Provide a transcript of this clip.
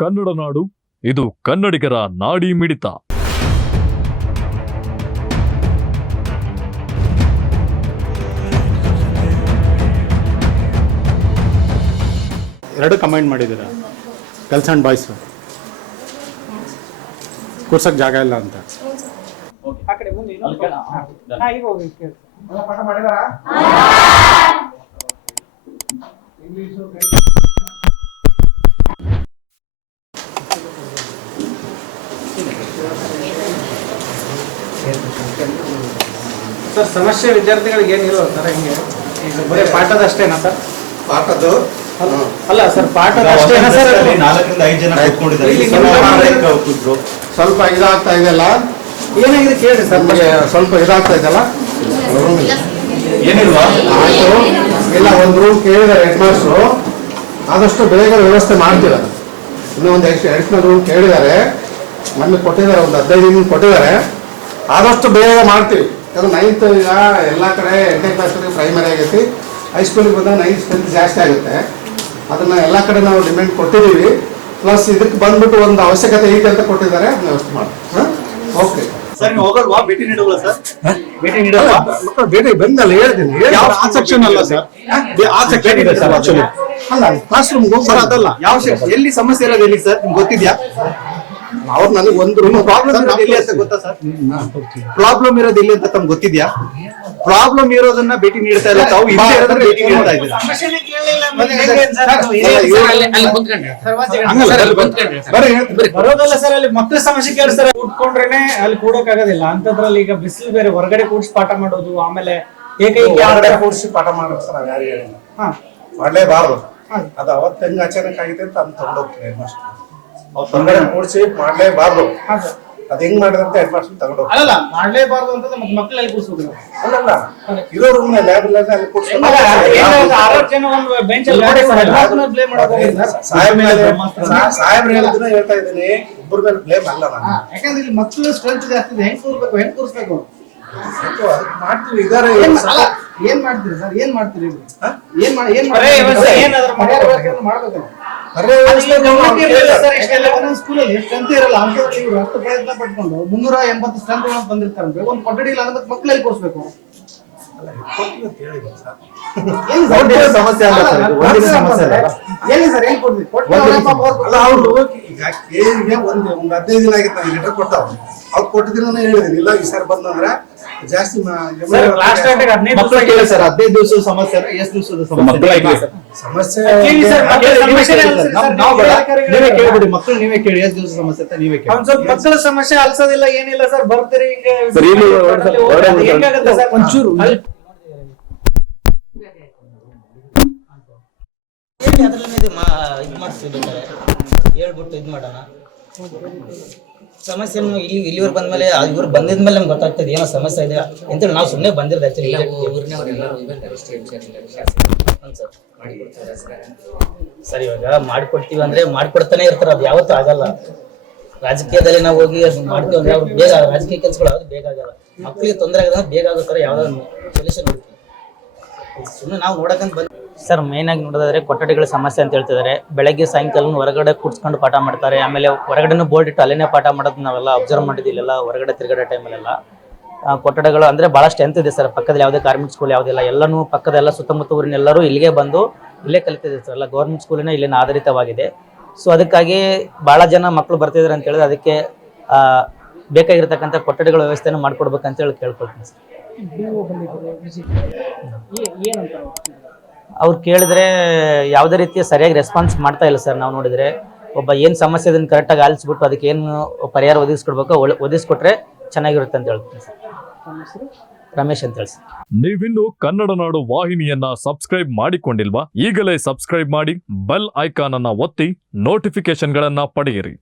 ಕನ್ನಡ ನಾಡು, ಇದು ಕನ್ನಡಿಗರ ನಾಡಿ ಮಿಡಿತ. ಎರಡು ಕಮೆಂಟ್ ಮಾಡಿದ್ದೀರಾ, ಗರ್ಲ್ಸ್ ಆ್ಯಂಡ್ ಬಾಯ್ಸ್ ಕೂರ್ಸಕ್ಕೆ ಜಾಗ ಇಲ್ಲ ಅಂತ. ಸರ್, ಸಮಸ್ಯೆ ವಿದ್ಯಾರ್ಥಿಗಳಿಗೆ ಏನಿಲ್ಲ ಸರ್, ಹಿಂಗೆ ಈಗ ಬರೀ ಪಾಠದಷ್ಟೇನಾ ಸರ್? ಪಾಠದ್ದು ಅಲ್ಲ ಸರ್, ಪಾಠದ ಅಷ್ಟೇನಾ ಸರ್? 4 ರಿಂದ 5 ಜನ ಕೂತ್ಕೊಂಡಿದ್ದಾರೆ. ಸ್ವಲ್ಪ ಇದಾಗ್ತಾ ಇದೆಯಲ್ಲ, ಏನಾಗಿದೆ ಕೇಳಿ ಸರ್. ನಮಗೆ ಸ್ವಲ್ಪ ಇದಾಗ್ತಾ ಇದೆಯಲ್ಲ, ಏನಿಲ್ವಾ? ಆಯಿತು ಇಲ್ಲ, ಒಂದು ರೂಮ್ ಕೇಳಿದ್ದಾರೆ ಹೆಡ್ ಮಾಸ್ಟ್ರು, ಆದಷ್ಟು ಬೇಗ ವ್ಯವಸ್ಥೆ ಮಾಡ್ತೀರ. ಇನ್ನೂ ಒಂದು ಅಡಿಷನಲ್ ರೂಮ್ ಕೇಳಿದ್ದಾರೆ, ಮೊನ್ನೆ ಕೊಟ್ಟಿದ್ದಾರೆ, ಒಂದು 15 ದಿನ ಕೊಟ್ಟಿದ್ದಾರೆ. ಆದಷ್ಟು ಬೇಗ ಮಾಡ್ತೀವಿ. ಅದು 9th ಈಗ ಎಲ್ಲ ಕಡೆ 8ನೇ ಕ್ಲಾಸ್ವರೆಗೆ ಪ್ರೈಮರಿ ಆಗೈತಿ. ಹೈಸ್ಕೂಲಿಗೆ ಬಂದಾಗ 9th ಸ್ಟ್ರೆಂತ್ ಜಾಸ್ತಿ ಆಗುತ್ತೆ. ಅದನ್ನು ಎಲ್ಲ ಕಡೆ ನಾವು ಡಿಮ್ಯಾಂಡ್ ಕೊಟ್ಟಿದ್ದೀವಿ. ಪ್ಲಸ್ ಇದಕ್ಕೆ ಬಂದ್ಬಿಟ್ಟು ಒಂದು ಅವಶ್ಯಕತೆ ಐತೆ ಅಂತ ಕೊಟ್ಟಿದ್ದಾರೆ, ಅದನ್ನ ವ್ಯವಸ್ಥೆ ಮಾಡ್ತೀವಿ. ಓಕೆ ಸರ್, ನೀವು ಹೋಗಲ್ವಾ? ಭೇಟಿ ನೀಡುವ ಸರ್? ಭೇಟಿ ನೀಡಲ್ವಾ? ಮಕ್ಕಳು ಭೇಟಿ ಬಂದಲ್ಲ, ಹೇಳ್ತೀನಿ. ಆ ಸೆಕ್ಷನ್ ಅಲ್ಲ ಸರ್, ಆ ಸೆಕ್ಷನ್ ಇದೆ ಸರ್. ಆಕ್ಚುಲಿ ಅಲ್ಲ, ಕ್ಲಾಸ್ ರೂಮ್ಗೆ ಸರ್ ಅದಲ್ಲ. ಯಾವ ಸೆಕ್ಷನ್, ಎಲ್ಲಿ ಸಮಸ್ಯೆ ಇರೋದು ಎಲ್ಲಿ ಸರ್, ನಿಮ್ಗೆ ಗೊತ್ತಿದ್ಯಾ? ಅವ್ರು ನನಗೆ ಒಂದು ರೂಮ್ ಪ್ರಾಬ್ಲಮ್ ಇರೋದು ಎಲ್ಲಿ ಅಂತ ಗೊತ್ತಾ ಸರ್? ಪ್ರಾಬ್ಲಮ್ ಇರೋದು ಎಲ್ಲಿ ಅಂತ ತಮ್ಗೆ ಗೊತ್ತಿದ್ಯಾ? ಪ್ರಾಬ್ಲಮ್ ಇರೋದನ್ನ ಭೇಟಿ ನೀಡ್ತಾ ಇಲ್ಲ ತಾವು, ಇಲ್ಲಿ ಇರೋದನ್ನ ಭೇಟಿ ನೀಡ್ತಾ ಇದ್ದೀರಾ. ಬರೋದಲ್ಲ ಸರ್, ಅಲ್ಲಿ ಮಕ್ಕಳ ಸಮಸ್ಯೆ ಕೇಳಿಸ್ತಾರೆ. ಕೂತ್ಕೊಂಡ್ರೇನೆ ಅಲ್ಲಿ ಕೂಡೋಕ್ಕಾಗೋದಿಲ್ಲ ಅಂತದ್ರಲ್ಲಿ. ಈಗ ಬಿಸಿಲು ಬೇರೆ, ಹೊರಗಡೆ ಕೂಡ್ಸಿ ಪಾಠ ಮಾಡೋದು, ಆಮೇಲೆ ಹೊರಗಡೆ ಕೂಡಿಸಿ ಪಾಠ ಮಾಡೋದು ನಾವು ಯಾರು ಹೇಳಿಲ್ಲ, ಮಾಡಲೇಬಾರ್ದು. ಅದು ಅವತ್ತು ಹೆಂಗ್ ಅಚಾನಕ್ ಆಗಿದೆ ಅಂತ ಅಂತ ತಗೊಂಡೋಗ್ತೀನಿ ಹೆಡ್ ಮಾಸ್ಟರ್. ಅವ್ರು ಹೊರಗಡೆ ಕೂಡಿಸಿ ಮಾಡಲೇಬಾರ್ದು. ಅದ್ ಹೆಂಗ್ ಮಾಡಿದಂತ ಹೆಡ್ ಮಾಸ್ಟರ್ ತಗೊಂಡೋಗ್ತಾರೆ. ಅಲ್ಲ, ಮಾಡ್ಲೇಬಾರ್ದು ಅಂತಂದ್ರೆ ಮತ್ತೆ ಮಕ್ಕಳಲ್ಲಿ ಕೂರಿಸ್ಬೇಕು. ಅಲ್ಲಲ್ಲ, ಇರೋ ರೂಮ್ ಲ್ಯಾಬ್ ಇಲ್ಲ ಅಲ್ಲಿ ಕೂಡಿಸ್ಕೊಂಡು 6 ಜನ ಒಂದು ಬೆಂಚ್ ಅಲ್ಲಿ ಬ್ಲೇಮ್ ಮಾಡೋದು. ಸಾಹೇಬ್ರು ಹೇಳಿದ್ರೆ ಹೇಳ್ತಾ ಇದ್ದೀನಿ, ಒಬ್ಬರ ಮೇಲೆ ಬ್ಲೇಮ್ ಅಲ್ಲ ನಾನು. ಯಾಕಂದ್ರೆ ಇಲ್ಲಿ ಮಕ್ಕಳು ಸ್ಟ್ರೆಂತ್ ಜಾಸ್ತಿ ಇದೆ, ಹೆಂಗ್ ಕೂರಿಸ್ಬೇಕು ಮಾಡ್ತೀವಿ. ಇದಾರೆ ಏನ್ ಮಾಡ್ತೀರಿ ಸರ್? ಏನ್ ಮಾಡ್ತೀರಿ? ಮಾಡ್ಬೇಕಲ್ಲ. ಸ್ಕೂಲಲ್ಲಿ ಸ್ಟ್ರೆಂತ್ ಇರಲ್ಲ ಅಂತದ್ರಲ್ಲಿ ಇವರು ಅಷ್ಟು ಪ್ರಯತ್ನ ಪಟ್ಕೊಂಡು 380 ಸ್ಟ್ರೆಂತ್ ಬಂದಿರ್ತಾರೆ. ಒಂದು ಕೊಠಡಿ ಇಲ್ಲ ಅಂದ್ರೆ ಮಕ್ಕಳಲ್ಲಿ ಕೂರಿಸ್ಬೇಕು. ಸಮಸ್ಯೆ ಅಲ್ಲ ಸರ್, ಇದು ಒಂದಿನ ಸಮಸ್ಯೆ ಅಲ್ಲ. ಏನಿ ಸರ್, ಏನ್ ಕೊಡ್ತೀವಿ? ಅವರು ಈಗ ಕೇರಿಗೆ ಒಂದು 15 ದಿನ ಆಗಿತ್ತು, ನಾನು ಲೆಟರ್ ಕೊಟ್ಟವ್. ಅವ್ರು ಕೊಟ್ಟಿದ್ದೀನ ಹೇಳಿದೀನಿ, ಇಲ್ಲ ಈ ಸರ್ ಬಂದಂದ್ರೆ ಜಾಸ್ತಿ ಲಾಸ್ಟ್ ಟೈಮ್ 15 ಮಕ್ಕಳು ಕೇಳಿ ಸರ್, 15 ದಿವಸದ ಸಮಸ್ಯೆ, ಎಷ್ಟು ದಿವಸದ ಸಮಸ್ಯೆ? ನೀವೇ ಕೇಳ್ಬಿಡಿ, ಮಕ್ಕಳು ನೀವೇ ಕೇಳಿ, ಎಷ್ಟು ದಿವಸ ಸಮಸ್ಯೆ ಅಂತ ನೀವೇ ಕೇಳಿ. ಒಂದ್ ಸ್ವಲ್ಪ ಮಕ್ಕಳ ಸಮಸ್ಯೆ ಅಲ್ಸೋದಿಲ್ಲ, ಏನಿಲ್ಲ ಸರ್, ಬರ್ತೀರಿ ಹೆಂಗಾಗುತ್ತೆ ಸರ್? ಒಂಚೂರು ಹೇಳ್ಬಿಟ್ಟು ಇದು ಮಾಡೋಣ. ಸಮಸ್ಯೆ ಇಲ್ಲಿವರೆಗೆ ಬಂದ್ಮೇಲೆ ಇವ್ರು ಬಂದಿದ್ಮೇಲೆ ನಮ್ಗೆ ಗೊತ್ತಾಗ್ತದೆ ಏನೋ ಸಮಸ್ಯೆ ಇದೆ ಅಂತೇಳಿ ನಾವು ಸುಮ್ಮನೆ ಬಂದಿರೋದು. ಆಕ್ಚುಲಿ ಸರ್, ಇವಾಗ ಮಾಡಿಕೊಡ್ತೀವಿ ಅಂದ್ರೆ ಮಾಡಿಕೊಡ್ತಾನೆ ಇರ್ತಾರೆ, ಅದು ಯಾವತ್ತೂ ಆಗಲ್ಲ. ರಾಜಕೀಯದಲ್ಲಿ ನಾವು ಹೋಗಿ ಅದು ಮಾಡ್ತೀವಿ ಅಂದ್ರೆ ಅವ್ರು ಬೇಗ ರಾಜಕೀಯ ಕೆಲಸಗಳು ಯಾವ್ದು ಬೇಗ ಆಗಲ್ಲ. ಮಕ್ಕಳಿಗೆ ತೊಂದರೆ ಆಗೋದ್ರೆ ಬೇಗ ಆಗೋ ಥರ ಯಾವ್ದಾದ್ರು ಸೊಲ್ಯೂಷನ್ ಹುಡುಕಿ. ಸುಮ್ಮನೆ ನಾವು ನೋಡಕ್ಕಂತ ಬಂದು ಸರ್, ಮೇನ್ ಆಗಿ ನೋಡೋದಾದ್ರೆ ಕೊಠಡಿಗಳ ಸಮಸ್ಯೆ ಅಂತ ಹೇಳ್ತಿದ್ದಾರೆ. ಬೆಳಗ್ಗೆ ಸಾಯಂಕಾಲ ಹೊರಗಡೆ ಕೂಡ್ಸ್ಕೊಂಡು ಪಾಠ ಮಾಡ್ತಾರೆ. ಆಮೇಲೆ ಹೊರಗಡೆ ಬೋರ್ಡ್ ಇಟ್ಟು ಅಲ್ಲೇನೇ ಪಾಠ ಮಾಡೋದು ನಾವೆಲ್ಲ ಅಬ್ಸರ್ವ್ ಮಾಡಿದ್ದಿಲ್ಲ. ಹೊರಗಡೆ ತಿರುಗಡೆ ಟೈಮಲ್ಲೆಲ್ಲ ಕೊಠಡಿಗಳು ಅಂದರೆ ಭಾಳ ಸ್ಟ್ರೆಂತ್ ಇದೆ ಸರ್. ಪಕ್ಕದಲ್ಲಿ ಯಾವುದೇ ಕಾರ್ಮೆಂಟ್ ಸ್ಕೂಲ್ ಯಾವುದಿಲ್ಲ, ಎಲ್ಲನೂ ಪಕ್ಕದೆಲ್ಲ ಸುತ್ತಮುತ್ತ ಊರಿನೆಲ್ಲರೂ ಇಲ್ಲಿಗೆ ಬಂದು ಇಲ್ಲೇ ಕಲಿತಿದೆ ಸರ್. ಎಲ್ಲ ಗೌರ್ಮೆಂಟ್ ಸ್ಕೂಲಿನ ಇಲ್ಲಿನ ಆಧಾರಿತವಾಗಿದೆ. ಸೊ ಅದಕ್ಕಾಗಿ ಭಾಳ ಜನ ಮಕ್ಕಳು ಬರ್ತಿದ್ದಾರೆ ಅಂತ ಹೇಳಿದ್ರೆ ಅದಕ್ಕೆ ಬೇಕಾಗಿರ್ತಕ್ಕಂಥ ಕೊಠಡಿಗಳ ವ್ಯವಸ್ಥೆಯನ್ನು ಮಾಡಿಕೊಡ್ಬೇಕಂತೇಳಿ ಕೇಳ್ಕೊಳ್ತೀನಿ ಸರ್. ಅವ್ರು ಕೇಳಿದ್ರೆ ಯಾವುದೇ ರೀತಿಯ ಸರಿಯಾಗಿ ರೆಸ್ಪಾನ್ಸ್ ಮಾಡ್ತಾ ಇಲ್ಲ ಸರ್. ನಾವು ನೋಡಿದರೆ ಒಬ್ಬ ಏನು ಸಮಸ್ಯೆ ಅದನ್ನು ಕರೆಕ್ಟಾಗಿ ಆಲಿಸ್ಬಿಟ್ಟು ಅದಕ್ಕೆ ಏನು ಪರಿಹಾರ ಒದಗಿಸ್ಕೊಡ್ಬೇಕು ಒದಗಿಸ್ಕೊಟ್ರೆ ಚೆನ್ನಾಗಿರುತ್ತೆ ಅಂತ ಹೇಳ್ತೀನಿ ಸರ್. ರಮೇಶ್ ಅಂತ ಹೇಳಿ ಸರ್. ನೀವಿನ್ನು ಕನ್ನಡ ನಾಡು ವಾಹಿನಿಯನ್ನ ಸಬ್ಸ್ಕ್ರೈಬ್ ಮಾಡಿಕೊಂಡಿಲ್ವಾ? ಈಗಲೇ ಸಬ್ಸ್ಕ್ರೈಬ್ ಮಾಡಿ, ಬೆಲ್ ಐಕಾನ್ ಅನ್ನ ಒತ್ತಿ ನೋಟಿಫಿಕೇಶನ್ಗಳನ್ನ ಪಡೆಯಿರಿ.